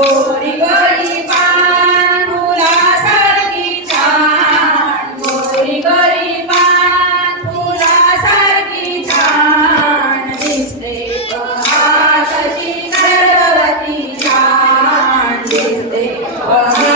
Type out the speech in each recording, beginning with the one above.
गोरी गोरी पान फुलासारखी छान, गोरी गोरी पान फुलासारखी छान, दिसते पहा कशी गर्भवती छान, दिसते पहा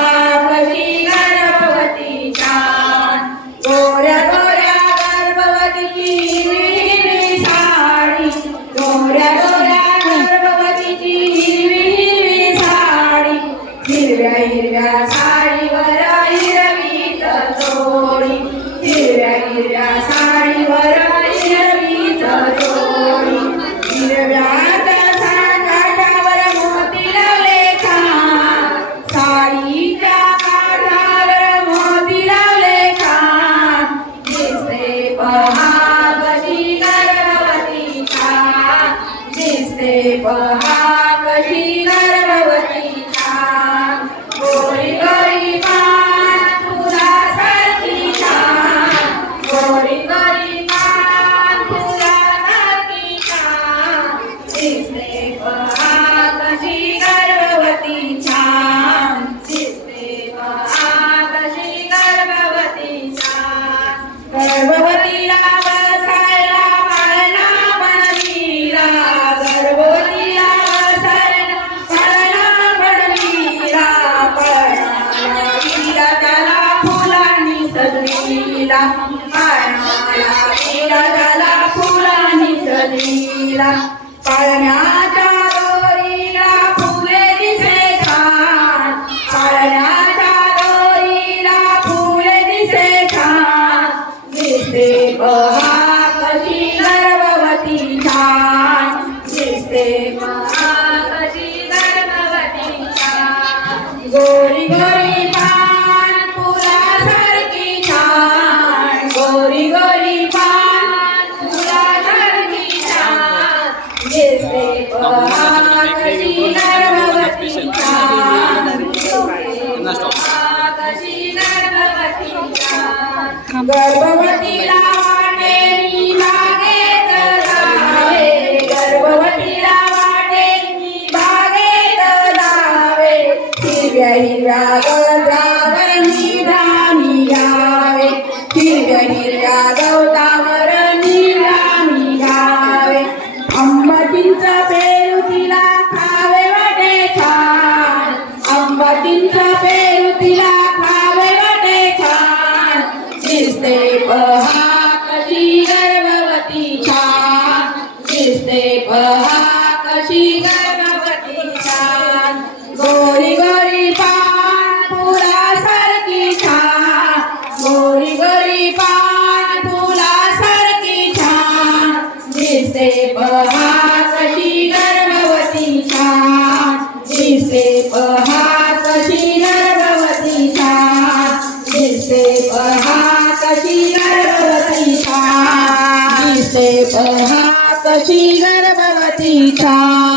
कशी गर्भवती छान. गोऱ्या गोऱ्या गर्भवतीची हिरवी हिरवी साडी, गोऱ्या गोऱ्या गर्भवतीची हिरवी हिरवी साडी, हिरव्या हिरव्या साडीवर हिरवीच जोडी, हिरव्या हिरव्या साडीवर हिरवीच जोडी, हिरव्याच्या काठावर मोती लावले छान, साडीच्या काठावर मोती लावले छान, दिसते पहा कशी गर्भवती छान, दिसते पहा कशी गर्भवती छान. गोरी गोरी पान फुलासारखी छान, गोरी गोरी पान फुलासारखी छान, दिसते पहा कशी गर्भवती छान, दिसते पहा कशी गर्भवती छान. गर्भवतीला बसायला पाळणा बनविला, गर्भवतीला बसायला पाळणा बनविला, पाळणा लाविला त्याला फुलांनी सजविला, पाळणा लाविला त्याला फुलांनी सजविला, पाळण्याच्या दोरीला फुले दिसे छान, पाळण्याच्या दोरीला फुले दिसे छान, दिसते पहा कशी गर्भवती छान, दिसते पहा कशी गर्भवती छान. गोरी गोरी पान फुलासारखी छान, गोरी गोरी पान फुलासारखी छान, दिसते पहा कशी गर्भवती छान, दिसते पहा कशी गर्भवती छान. गर्भवतीला वाटेनी बागेत जावे, गर्भवतीला वाटेनी बागेत जावे, हिरव्या हिरव्या गवतावर निरामी घ्यावे, हिरव्या हिरव्या गवतावर निरामी घ्यावे, आंबाटींच पेरू तिला खावे वाटे छान, आंबाटींच पेरू तिला खावे वाटे छान, दिसते पहा कशी गर्भवती छान, दिसते पहा कशी गर्भवती छान. गोरी गोरी पान फुलासारखी छान, गोरी गोरी पान फुलासारखी छान, दिसते पहा कशी गर्भवती छान, दिसते पहा कशी गर्भवती छान, दिसते पहा कशी गर्भवती छान, दिसते पहा कशी गर्भवती छान.